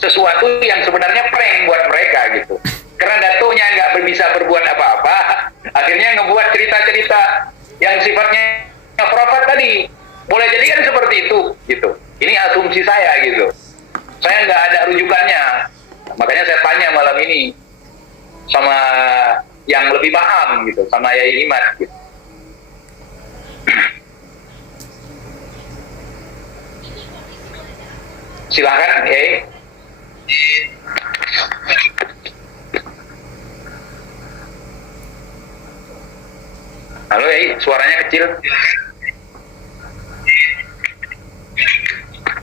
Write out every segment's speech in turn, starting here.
sesuatu yang sebenarnya prank buat mereka gitu. Karena datonya nggak bisa berbuat apa-apa, akhirnya ngebuat cerita-cerita yang sifatnya khurafat tadi. Boleh jadi kan seperti itu gitu. Ini asumsi saya gitu. Saya nggak ada rujukannya. Makanya saya tanya malam ini sama yang lebih paham gitu, sama Yai Imat gitu. Silahkan Yai. Halo Yai, suaranya kecil.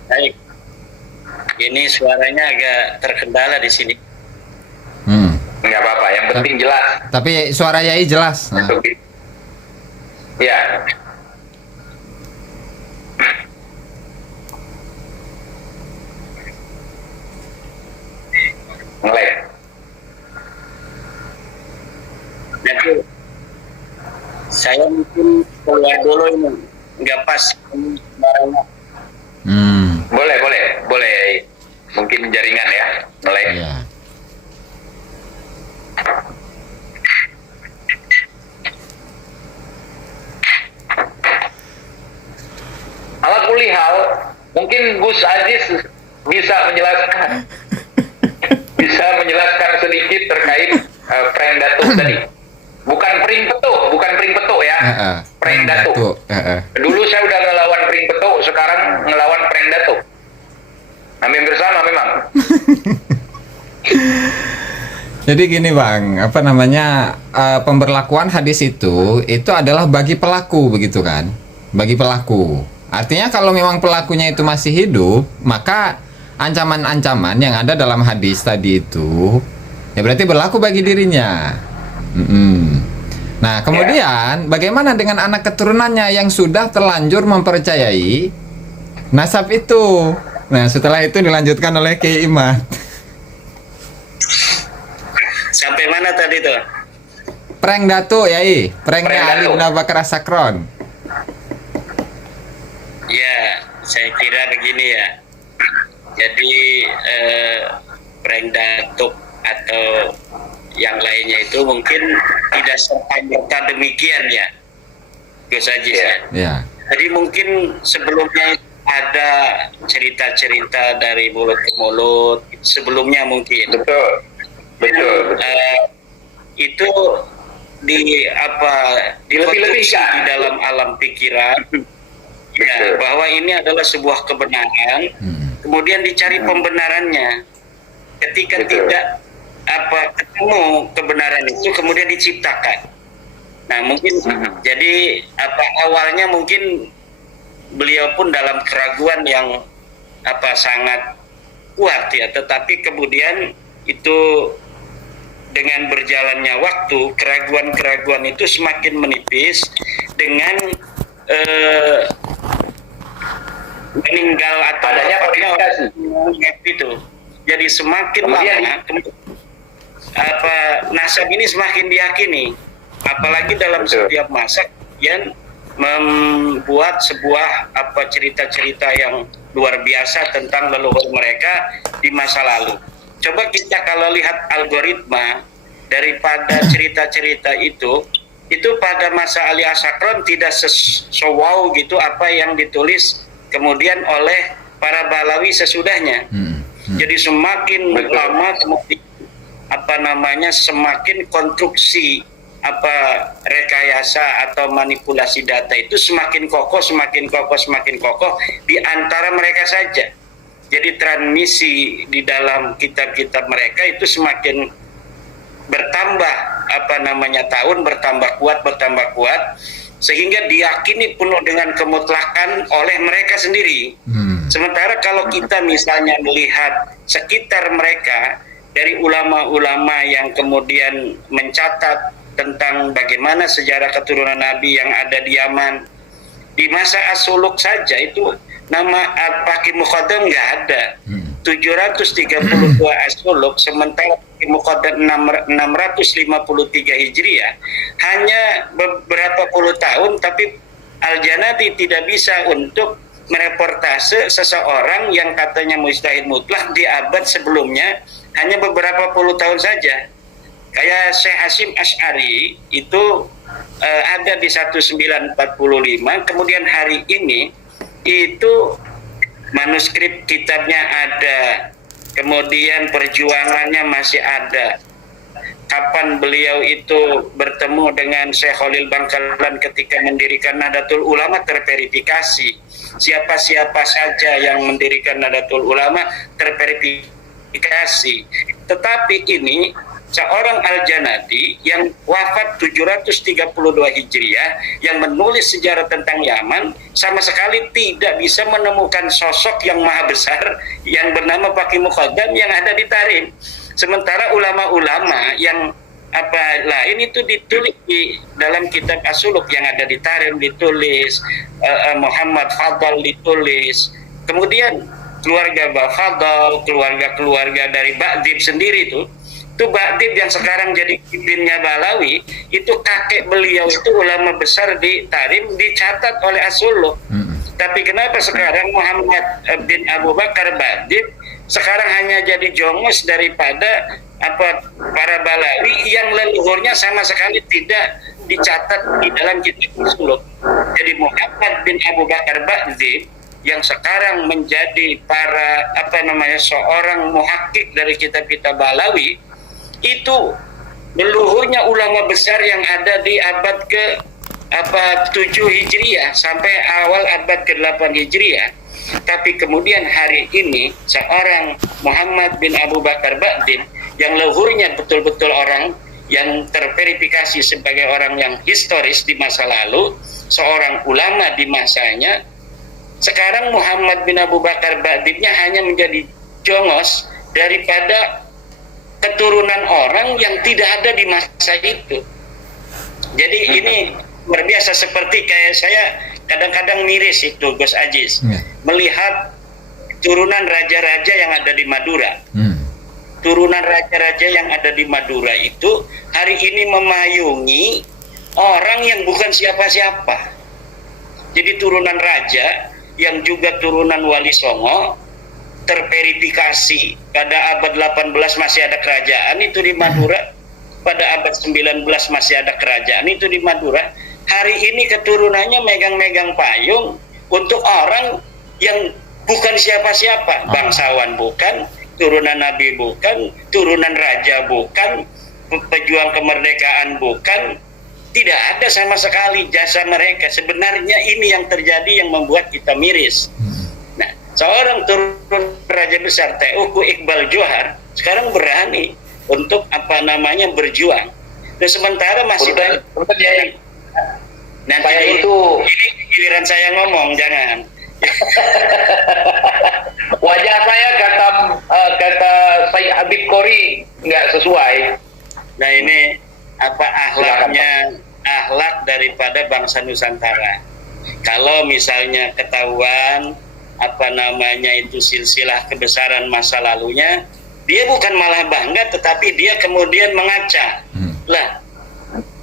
Baik. Ini suaranya agak terkendala di sini. Nggak apa-apa, yang penting jelas. Tapi suara Yai jelas. Nah. Ya. Nge-lag. Jadi saya mungkin keluar dulu ini, nggak pas barangnya. Boleh. Mungkin jaringan ya, nge-lag. Iya. Ala kulli hal, mungkin Gus Aziz bisa menjelaskan sedikit terkait prank datuk tadi. Bukan pring petuk ya. Prank datuk. Dulu saya udah ngelawan pring petuk, sekarang ngelawan prank datuk. Hampir bersama memang. Jadi gini Bang, apa namanya, pemberlakuan hadis itu adalah bagi pelaku begitu kan? Bagi pelaku. Artinya kalau memang pelakunya itu masih hidup, maka ancaman-ancaman yang ada dalam hadis tadi itu ya berarti berlaku bagi dirinya. Nah kemudian bagaimana dengan anak keturunannya yang sudah terlanjur mempercayai nasab itu? Nah setelah itu dilanjutkan oleh Kiai Imat. Sampai mana tadi tuh? Prank datuk Yai, pranknya Ali bin Abu Bakar As-Sakron. Ya, saya kira begini ya. Jadi prank datuk atau yang lainnya itu mungkin tidak serta-merta demikian ya, Gus Aziz ya. Ya. Jadi mungkin sebelumnya ada cerita-cerita dari mulut ke mulut sebelumnya mungkin. Betul. Itu dikonstruksi di dalam alam pikiran. Ya, bahwa ini adalah sebuah kebenaran, kemudian dicari pembenarannya. Ketika tidak ketemu kebenaran itu, kemudian diciptakan. Nah, mungkin jadi awalnya mungkin beliau pun dalam keraguan yang sangat kuat ya, tetapi kemudian itu dengan berjalannya waktu, keraguan-keraguan itu semakin menipis dengan meninggal atau adanya komunikasi itu. Jadi semakin lama nasab ini semakin diyakini, apalagi dalam setiap masa yang membuat sebuah cerita-cerita yang luar biasa tentang leluhur mereka di masa lalu. Coba kita kalau lihat algoritma daripada cerita-cerita itu pada masa Ali As-Sakron tidak wow gitu apa yang ditulis kemudian oleh para Balawi sesudahnya. Jadi semakin lama kemudian semakin konstruksi rekayasa atau manipulasi data itu semakin kokoh di antara mereka saja. Jadi transmisi di dalam kitab-kitab mereka itu semakin bertambah tahun bertambah kuat sehingga diyakini penuh dengan kemutlakan oleh mereka sendiri. Sementara kalau kita misalnya melihat sekitar mereka dari ulama-ulama yang kemudian mencatat tentang bagaimana sejarah keturunan Nabi yang ada di Yaman di masa As-Suluk saja itu nama Al-Faqih Muqaddam nggak ada. 732 As-Suluk, sementara Muqaddam 653 Hijriah hanya beberapa puluh tahun, tapi Al-Janadi tidak bisa untuk mereportase seseorang yang katanya mujtahid mutlak di abad sebelumnya hanya beberapa puluh tahun saja. Kayak Syekh Hasyim Asy'ari itu ada di 1945, kemudian hari ini itu manuskrip kitabnya ada, kemudian perjuangannya masih ada. Kapan beliau itu bertemu dengan Syekh Khalil Bangkalan ketika mendirikan Nahdlatul Ulama terverifikasi. Siapa-siapa saja yang mendirikan Nahdlatul Ulama terverifikasi. Tetapi ini seorang Al-Janadi yang wafat 732 Hijriah yang menulis sejarah tentang Yaman sama sekali tidak bisa menemukan sosok yang maha besar yang bernama Faqih Muqaddam yang ada di Tarim. Sementara ulama-ulama yang lain itu ditulis di dalam kitab As-Suluk yang ada di Tarim, ditulis Muhammad Fadl ditulis, kemudian keluarga Bafadl, keluarga-keluarga dari Ba'dib sendiri itu Ba'dib yang sekarang jadi pimpinnya Balawi, itu kakek beliau itu ulama besar di Tarim, dicatat oleh As-Suluk. Tapi kenapa sekarang Muhammad bin Abu Bakar Ba'dib sekarang hanya jadi jongos daripada para Balawi yang leluhurnya sama sekali tidak dicatat di dalam kitab As-Suluk. Jadi Muhammad bin Abu Bakar Ba'dib yang sekarang menjadi seorang muhakkik dari kitab-kitab Balawi, itu leluhurnya ulama besar yang ada di abad ke-7 Hijriah sampai awal abad ke-8 Hijriah. Tapi kemudian hari ini seorang Muhammad bin Abu Bakar Ba'dib yang leluhurnya betul-betul orang yang terverifikasi sebagai orang yang historis di masa lalu, seorang ulama di masanya, sekarang Muhammad bin Abu Bakar Ba'dibnya hanya menjadi jongos daripada keturunan orang yang tidak ada di masa itu. Jadi ini luar biasa, seperti kayak saya kadang-kadang miris itu Gus Aziz melihat turunan raja-raja yang ada di Madura. Turunan raja-raja yang ada di Madura itu hari ini memayungi orang yang bukan siapa-siapa. Jadi turunan raja yang juga turunan Wali Songo terverifikasi pada abad 18 masih ada kerajaan itu di Madura, pada abad 19 masih ada kerajaan itu di Madura. Hari ini keturunannya megang-megang payung untuk orang yang bukan siapa-siapa, bangsawan bukan, turunan nabi bukan, turunan raja bukan, pejuang kemerdekaan bukan, tidak ada sama sekali jasa mereka. Sebenarnya ini yang terjadi yang membuat kita miris. Nah, seorang turun raja besar Teuku Iqbal Johar sekarang berani untuk berjuang. Dan sementara masih banyak. Nanti ini giliran saya ngomong, jangan. Wajah saya kata Sayyid Habib Qori nggak sesuai. Nah ini akhlak daripada bangsa Nusantara. Kalau misalnya ketahuan itu silsilah kebesaran masa lalunya, dia bukan malah bangga, tetapi dia kemudian mengaca. Lah,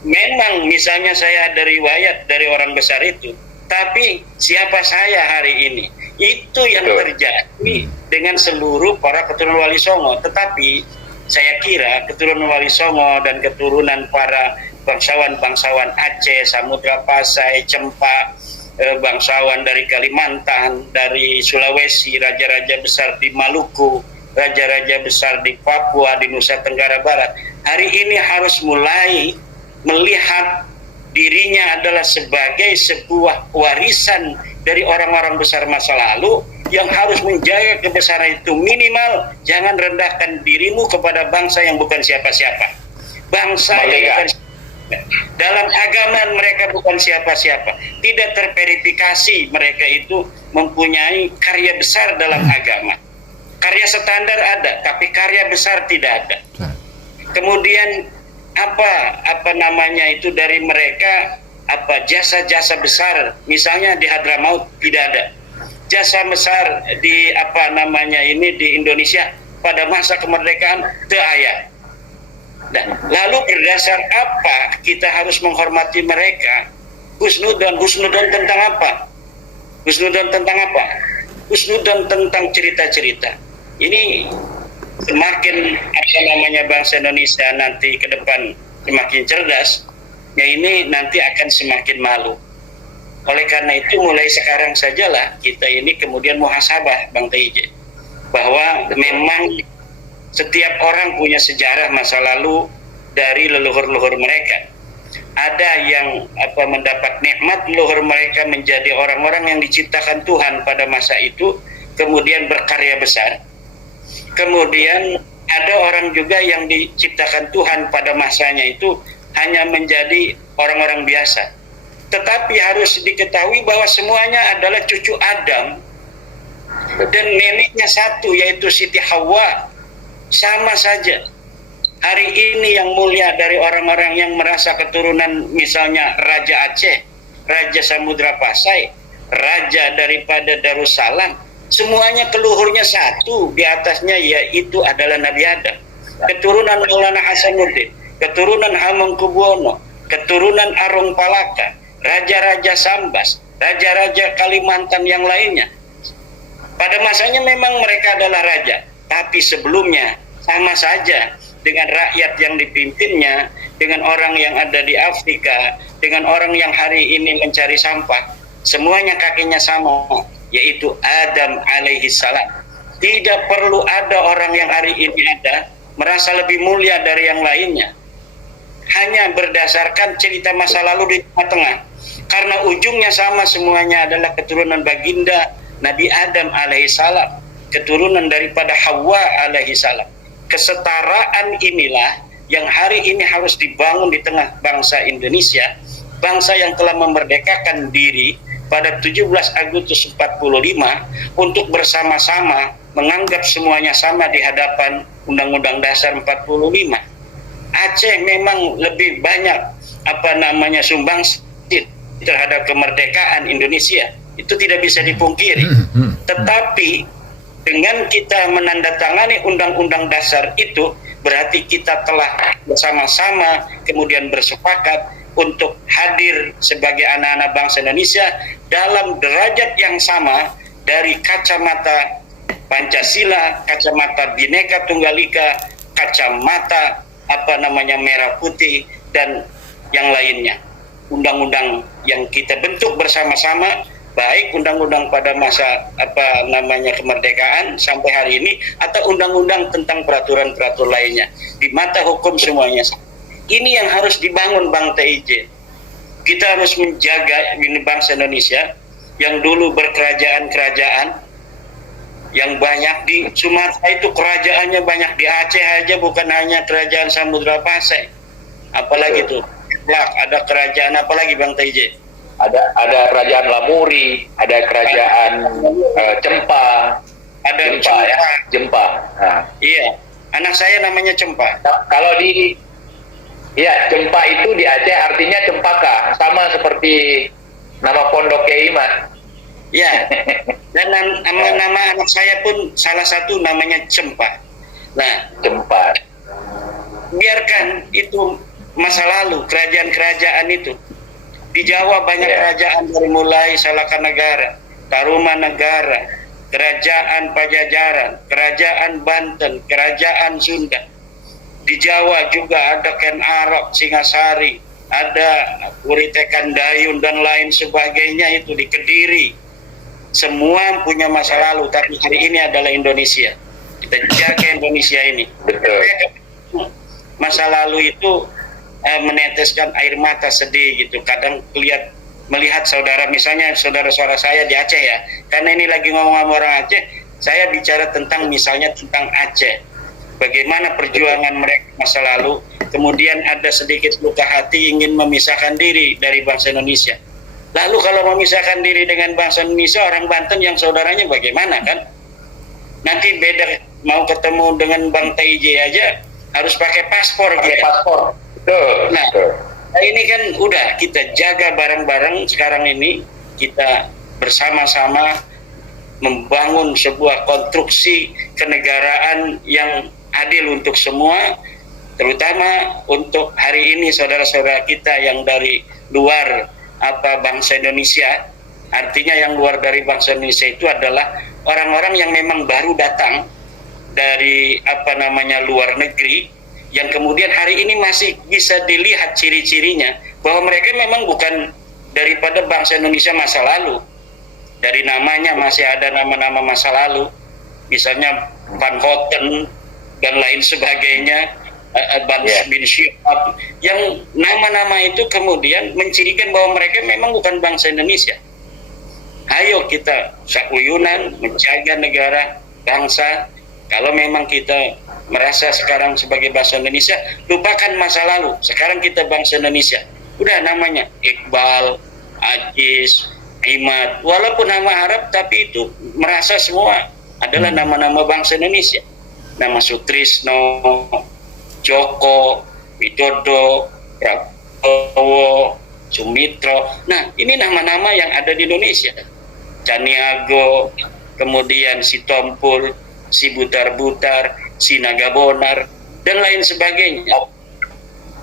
memang misalnya saya ada riwayat dari orang besar itu, tapi siapa saya hari ini? Itu yang terjadi dengan seluruh para keturunan Wali Songo. Tetapi saya kira keturunan Wali Songo dan keturunan para bangsawan-bangsawan Aceh, Samudra Pasai, Cempa, bangsawan dari Kalimantan, dari Sulawesi, raja-raja besar di Maluku, raja-raja besar di Papua, di Nusa Tenggara Barat, hari ini harus mulai melihat dirinya adalah sebagai sebuah warisan dari orang-orang besar masa lalu yang harus menjaga kebesaran itu. Minimal jangan rendahkan dirimu kepada bangsa yang bukan siapa-siapa. Bangsa yang dalam agama mereka bukan siapa-siapa, tidak terverifikasi mereka itu mempunyai karya besar dalam agama. Karya standar ada, tapi karya besar tidak ada. Kemudian dari mereka jasa-jasa besar, misalnya di Hadramaut tidak ada. Jasa besar di di Indonesia pada masa kemerdekaan teu aya. Nah, lalu berdasar apa kita harus menghormati mereka? Husnudon tentang apa? Husnudon tentang apa? Husnudon tentang cerita-cerita. Ini semakin apa namanya bangsa Indonesia nanti ke depan semakin cerdas, ya ini nanti akan semakin malu. Oleh karena itu mulai sekarang sajalah kita ini kemudian muhasabah Bang TJ, bahwa memang setiap orang punya sejarah masa lalu dari leluhur-leluhur mereka. Ada yang mendapat nikmat leluhur mereka menjadi orang-orang yang diciptakan Tuhan pada masa itu, kemudian berkarya besar. Kemudian ada orang juga yang diciptakan Tuhan pada masanya itu hanya menjadi orang-orang biasa. Tetapi harus diketahui bahwa semuanya adalah cucu Adam dan neneknya satu, yaitu Siti Hawa. Sama saja. Hari ini yang mulia dari orang-orang yang merasa keturunan misalnya Raja Aceh, Raja Samudra Pasai, Raja daripada Darussalam, semuanya keluhurnya satu, di atasnya yaitu adalah Nabi Adam. Keturunan Maulana Hasanuddin, keturunan Hamengkubuwono, keturunan Arung Palaka, Raja-Raja Sambas, Raja-Raja Kalimantan yang lainnya. Pada masanya memang mereka adalah raja, tapi sebelumnya sama saja dengan rakyat yang dipimpinnya, dengan orang yang ada di Afrika, dengan orang yang hari ini mencari sampah. Semuanya kakinya sama, yaitu Adam alaihi salam. Tidak perlu ada orang yang hari ini ada merasa lebih mulia dari yang lainnya. Hanya berdasarkan cerita masa lalu di tengah-tengah. Karena ujungnya sama, semuanya adalah keturunan baginda Nabi Adam alaihi salam, keturunan daripada Hawa alaihi salam. Kesetaraan inilah yang hari ini harus dibangun di tengah bangsa Indonesia, bangsa yang telah memerdekakan diri pada 17 Agustus 45 untuk bersama-sama menganggap semuanya sama di hadapan Undang-Undang Dasar 45. Aceh memang lebih banyak sumbangsi terhadap kemerdekaan Indonesia, itu tidak bisa dipungkiri. Tetapi dengan kita menandatangani Undang-Undang Dasar itu, berarti kita telah bersama-sama kemudian bersepakat untuk hadir sebagai anak-anak bangsa Indonesia dalam derajat yang sama dari kacamata Pancasila, kacamata Bhinneka Tunggal Ika, kacamata merah putih dan yang lainnya. Undang-undang yang kita bentuk bersama-sama, baik undang-undang pada masa kemerdekaan sampai hari ini atau undang-undang tentang peraturan-peraturan lainnya, di mata hukum semuanya. Ini yang harus dibangun Bang TIJ. Kita harus menjaga ini bangsa Indonesia yang dulu berkerajaan-kerajaan yang banyak. Di Sumatera itu kerajaannya banyak, di Aceh aja bukan hanya kerajaan Samudra Pasai, apalagi tuh ada kerajaan apalagi Bang TIJ. Ada kerajaan Lamuri, ada kerajaan Cempa, ada Jempa ya, Jempa. Nah. Iya, anak saya namanya Cempa. Kalau Cempa itu di Aceh artinya cempaka, sama seperti nama pondok Kiai Iman. Ya, dan nama anak saya pun salah satu namanya Cempa. Nah, Cempa. Biarkan itu masa lalu, kerajaan-kerajaan itu. Di Jawa banyak kerajaan dari mulai Salakanegara, Tarumanegara, Kerajaan Pajajaran, Kerajaan Banten, Kerajaan Sunda. Di Jawa juga ada Ken Arok, Singasari, ada Uritekan Dayun dan lain sebagainya itu di Kediri. Semua punya masa lalu, tapi hari ini adalah Indonesia. Kita jaga Indonesia ini. Betul. Masa lalu itu meneteskan air mata sedih gitu. Kadang melihat saudara, misalnya saudara-saudara saya di Aceh ya, karena ini lagi ngomong sama orang Aceh, saya bicara tentang misalnya tentang Aceh, bagaimana perjuangan mereka masa lalu, kemudian ada sedikit luka hati ingin memisahkan diri dari bangsa Indonesia. Lalu kalau memisahkan diri dengan bangsa Indonesia, orang Banten yang saudaranya bagaimana kan? Nanti beda, mau ketemu dengan Bang TIJ aja harus pakai paspor. Paspor. Nah, ini kan udah kita jaga bareng-bareng sekarang ini, kita bersama-sama membangun sebuah konstruksi kenegaraan yang adil untuk semua, terutama untuk hari ini saudara-saudara kita yang dari luar bangsa Indonesia, Artinya yang luar dari bangsa Indonesia itu adalah orang-orang yang memang baru datang dari luar negeri, yang kemudian hari ini masih bisa dilihat ciri-cirinya bahwa mereka memang bukan daripada bangsa Indonesia masa lalu. Dari namanya masih ada nama-nama masa lalu, misalnya Van Houten dan lain sebagainya, bin Syihab, yang nama-nama itu kemudian mencirikan bahwa mereka memang bukan bangsa Indonesia. Ayo kita sakuyunan menjaga negara, bangsa. Kalau memang kita merasa sekarang sebagai bangsa Indonesia, lupakan masa lalu. Sekarang kita bangsa Indonesia. Udah namanya Iqbal, Ajis, Imad. Walaupun nama Arab, tapi itu merasa semua adalah nama-nama bangsa Indonesia. Nama Sutrisno, Joko, Widodo, Prabowo, Sumitro. Nah, ini nama-nama yang ada di Indonesia. Caniago, kemudian si Tompul, si Butar-Butar, si Nagabonar, dan lain sebagainya.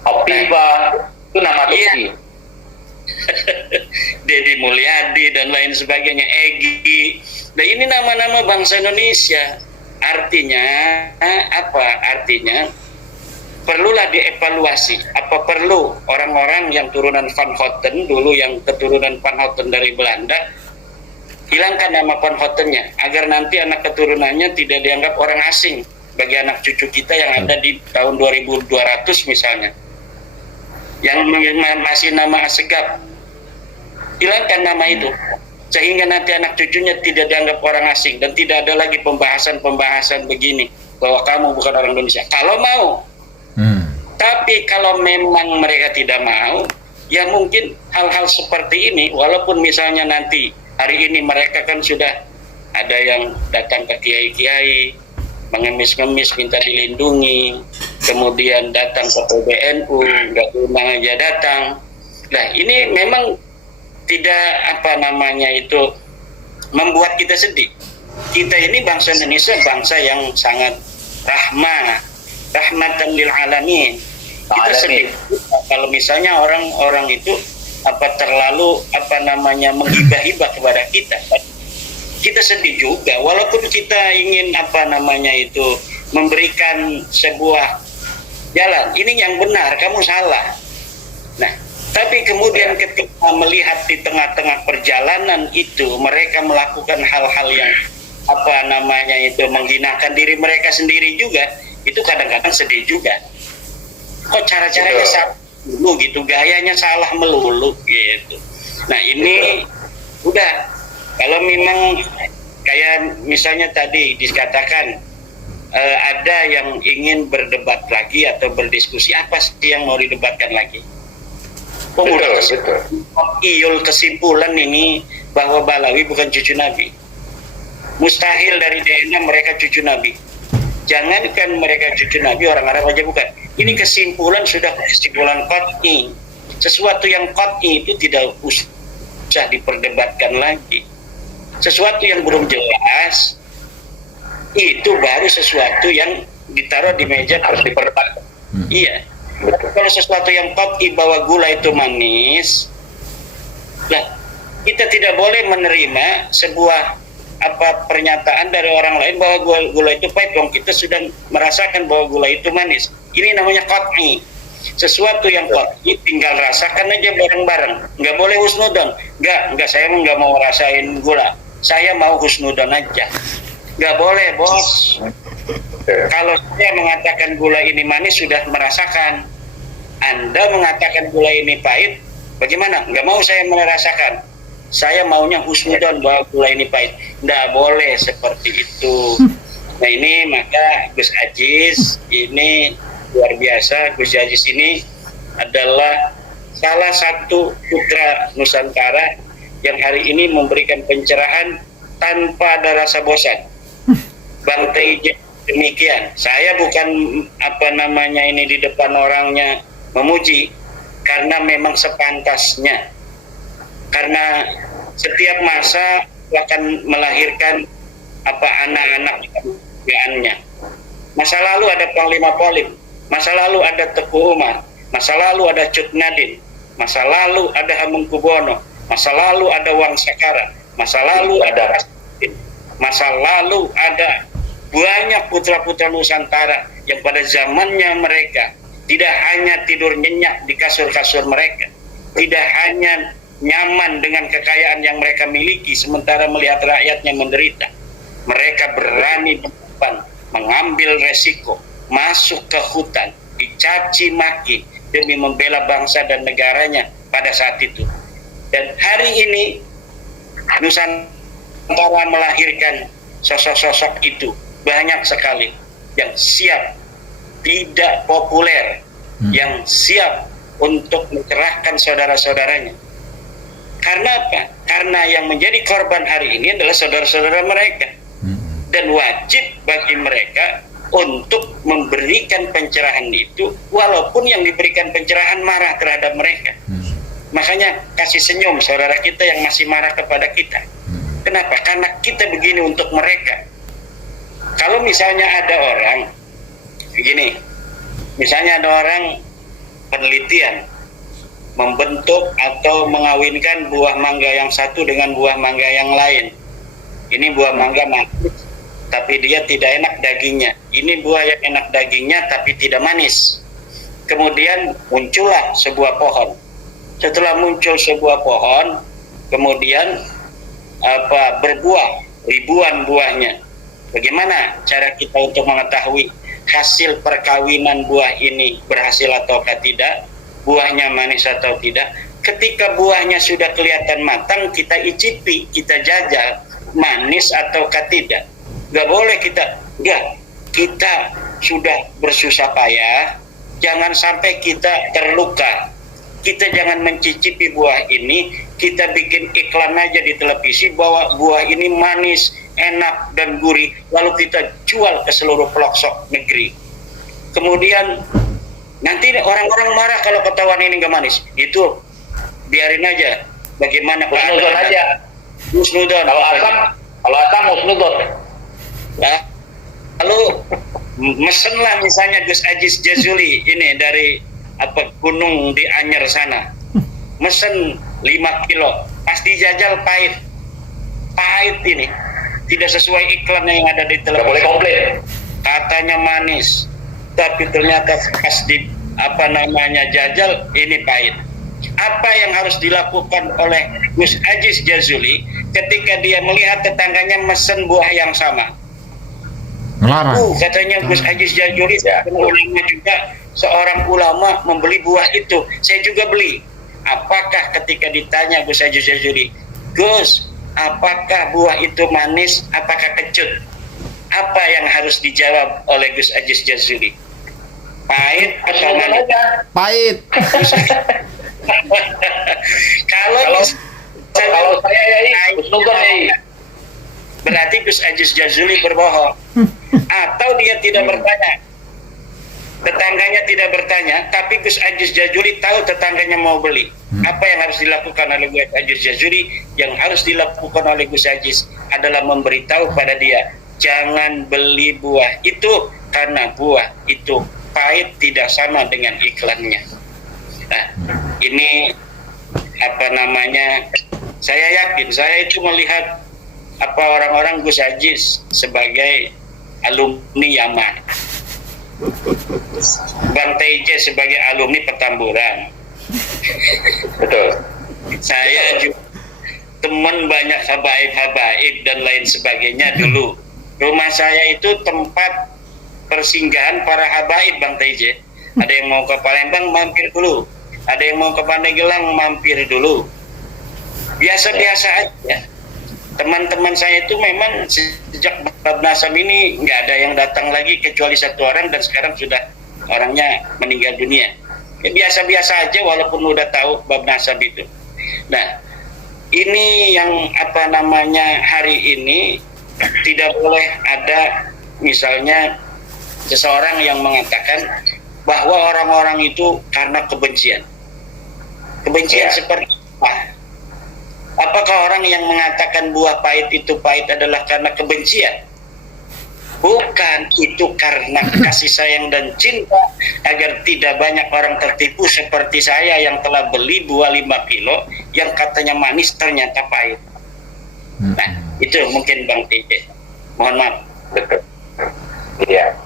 Optifa, itu nama Topi. Iya. Dedi Mulyadi dan lain sebagainya, Egi. Nah, ini nama-nama bangsa Indonesia. Artinya apa? Artinya perlulah dievaluasi. Apa perlu orang-orang yang turunan Van Houten dulu, yang keturunan Van Houten dari Belanda, hilangkan nama Van Houtennya agar nanti anak keturunannya tidak dianggap orang asing bagi anak cucu kita yang ada di tahun 2200 misalnya, yang masih nama Assegaf. Hilangkan nama itu sehingga nanti anak cucunya tidak dianggap orang asing dan tidak ada lagi pembahasan begini bahwa kamu bukan orang Indonesia. Kalau mau, tapi kalau memang mereka tidak mau, ya mungkin hal-hal seperti ini, walaupun misalnya nanti hari ini mereka kan sudah ada yang datang ke kiai-kiai, mengemis-ngemis minta dilindungi, kemudian datang ke PBNU, nggak diundang aja datang. Nah, ini memang tidak membuat kita sedih. Kita ini bangsa Indonesia, bangsa yang sangat rahmatan lil alamin. Kita sedih kalau misalnya orang-orang itu terlalu menghibah-hibah kepada kita. Kita sedih juga, walaupun kita ingin memberikan sebuah jalan, ini yang benar, kamu salah. Nah, tapi kemudian ketika melihat di tengah-tengah perjalanan itu mereka melakukan hal-hal yang menghinakan diri mereka sendiri juga, itu kadang-kadang sedih juga. Kok cara-caranya salah dulu gitu, gayanya salah melulu gitu. Nah, ini udah, kalau memang kayak misalnya tadi dikatakan ada yang ingin berdebat lagi atau berdiskusi, apa sih yang mau didebatkan lagi? Iyul kesimpulan ini bahwa Balawi bukan cucu Nabi. Mustahil dari DNA mereka cucu Nabi. Jangankan mereka cucu Nabi, orang Arab aja bukan. Ini kesimpulan, sudah kesimpulan qat'i. Sesuatu yang qat'i itu tidak usah diperdebatkan lagi. Sesuatu yang belum jelas itu baru sesuatu yang ditaruh di meja harus diperdebatkan. Iya. Kalau sesuatu yang qat'i bahwa gula itu manis, nah, kita tidak boleh menerima sebuah pernyataan dari orang lain bahwa gula itu pahit, dong kita sudah merasakan bahwa gula itu manis. Ini namanya qat'i. Sesuatu yang qat'i tinggal rasakan aja bareng-bareng. Nggak boleh husnudon. Nggak, saya nggak mau rasain gula. Saya mau husnudon aja. Nggak boleh, bos. Kalau saya mengatakan gula ini manis, sudah merasakan. Anda mengatakan gula ini pahit, bagaimana? Nggak mau saya merasakan. Saya maunya husnudon bahwa gula ini pahit. Nggak boleh seperti itu. Nah, ini maka Gus Ajis ini luar biasa. Gus Ajis ini adalah salah satu putra Nusantara yang hari ini memberikan pencerahan tanpa ada rasa bosan. Bang Teja demikian. Saya bukan ini di depan orangnya memuji, karena memang sepantasnya. Karena setiap masa akan melahirkan anak-anak kemudiannya. Masa lalu ada Panglima Polim, masa lalu ada Teguh Umar, masa lalu ada Cut Nadin, masa lalu ada Hamengkubuwono, masa lalu ada Wangsakara, masa lalu ada Rasputin, masa lalu ada banyak putra-putra Nusantara yang pada zamannya mereka tidak hanya tidur nyenyak di kasur-kasur mereka, tidak hanya nyaman dengan kekayaan yang mereka miliki sementara melihat rakyatnya menderita. Mereka berani berdepan, mengambil resiko, masuk ke hutan, dicaci maki demi membela bangsa dan negaranya pada saat itu. Dan hari ini Nusantara melahirkan sosok-sosok itu banyak sekali yang siap, tidak populer, yang siap untuk mencerahkan saudara-saudaranya. Karena apa? Karena yang menjadi korban hari ini adalah saudara-saudara mereka. Dan wajib bagi mereka untuk memberikan pencerahan itu, walaupun yang diberikan pencerahan marah terhadap mereka. Makanya kasih senyum saudara kita yang masih marah kepada kita. Kenapa? Karena kita begini untuk mereka. Kalau misalnya ada orang begini, misalnya ada orang penelitian membentuk atau mengawinkan buah mangga yang satu dengan buah mangga yang lain. Ini buah mangga manis, tapi dia tidak enak dagingnya. Ini buah yang enak dagingnya, tapi tidak manis. Kemudian muncullah sebuah pohon. Setelah muncul sebuah pohon, kemudian berbuah ribuan buahnya. Bagaimana cara kita untuk mengetahui hasil perkawinan buah ini berhasil ataukah tidak, buahnya manis atau tidak? Ketika buahnya sudah kelihatan matang, kita icipi, kita jajal, manis ataukah tidak. Gak boleh kita sudah bersusah payah, jangan sampai kita terluka. Kita jangan mencicipi buah ini, kita bikin iklan aja di televisi bahwa buah ini manis, enak dan gurih, lalu kita jual ke seluruh pelosok negeri. Kemudian nanti orang-orang marah kalau ketahuan ini nggak manis. Itu biarin aja. Bagaimana Husnudon aja. Husnudon. Kalau asam husnudon. Nah, lalu mesenlah misalnya Gus Aziz Jazuli ini dari gunung di Anyer sana, mesen 5 kilo, pasti jajal pahit ini, tidak sesuai iklan yang ada di televisi. Nggak boleh komplain. Katanya manis, tapi ternyata pas di jajal ini pahit. Apa yang harus dilakukan oleh Gus Aziz Jazuli ketika dia melihat tetangganya mesen buah yang sama? Melarang. Katanya Gus Aziz Jazuli ulama juga, seorang ulama membeli buah itu, saya juga beli. Apakah ketika ditanya Gus Aziz Jazuli, Gus, apakah buah itu manis, apakah kecut? Apa yang harus dijawab oleh Gus Aziz Jazuli? Pahit atau manis? Pahit. Kalau saya ya husnudon ya. Berarti Gus Aziz Jazuli berbohong. Atau dia tidak bertanya, tetangganya tidak bertanya, tapi Gus Aziz Jazuli tahu tetangganya mau beli. Apa yang harus dilakukan oleh Gus Aziz Jazuli? Yang harus dilakukan oleh Gus Aziz adalah memberitahu pada dia, jangan beli buah itu karena buah itu pahit, tidak sama dengan iklannya. Nah, ini saya yakin, saya itu melihat orang-orang Gus Aziz sebagai alumni Yaman, Bang TJ sebagai alumni Petamburan. Betul. Saya juga teman banyak habaib dan lain sebagainya dulu. Rumah saya itu tempat persinggahan para habaib, Bang TJ. Ada yang mau ke Palembang mampir dulu, ada yang mau ke Pandeglang mampir dulu. Biasa-biasa aja. Teman-teman saya itu memang sejak Bab Nasam ini nggak ada yang datang lagi kecuali satu orang, dan sekarang sudah orangnya meninggal dunia. Ya, biasa-biasa aja walaupun udah tahu Bab Nasam itu. Nah, ini yang hari ini tidak boleh ada misalnya seseorang yang mengatakan bahwa orang-orang itu karena kebencian. Kebencian seperti apa? Apakah orang yang mengatakan buah pahit itu pahit adalah karena kebencian? Bukan, itu karena kasih sayang dan cinta agar tidak banyak orang tertipu seperti saya yang telah beli buah 5 kilo yang katanya manis ternyata pahit. Nah, itu mungkin Bang TJ. Mohon maaf. Betul. Iya.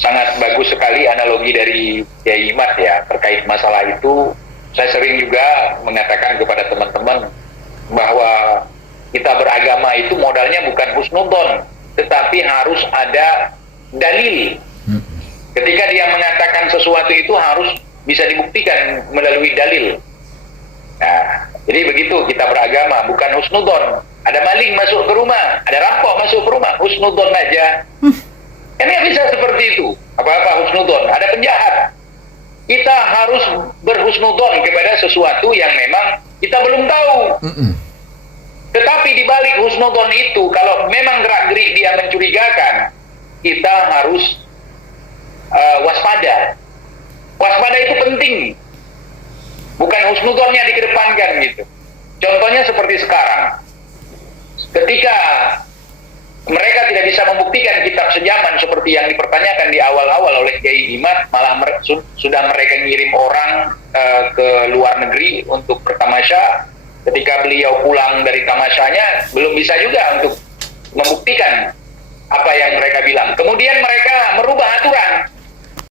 Sangat bagus sekali analogi dari Kiai Imat ya terkait masalah itu. Saya sering juga mengatakan kepada teman-teman bahwa kita beragama itu modalnya bukan husnudon, tetapi harus ada dalil. Ketika dia mengatakan sesuatu itu harus bisa dibuktikan melalui dalil. Nah, jadi begitu kita beragama, bukan husnudon. Ada maling masuk ke rumah, ada rampok masuk ke rumah, husnudon aja. Kan nggak bisa seperti itu. Apa-apa husnudon, ada penjahat. Kita harus berhusnudon kepada sesuatu yang memang kita belum tahu. Tetapi di balik husnudon itu, kalau memang gerak-gerik dia mencurigakan, kita harus waspada. Waspada itu penting. Bukan husnudonnya dikedepankan gitu. Contohnya seperti sekarang. Ketika mereka tidak bisa membuktikan kitab sejaman seperti yang dipertanyakan di awal-awal oleh Kiai Imat, malah sudah mereka ngirim orang ke luar negeri untuk bertamasya. Ketika beliau pulang dari tamasyanya, belum bisa juga untuk membuktikan apa yang mereka bilang. Kemudian mereka merubah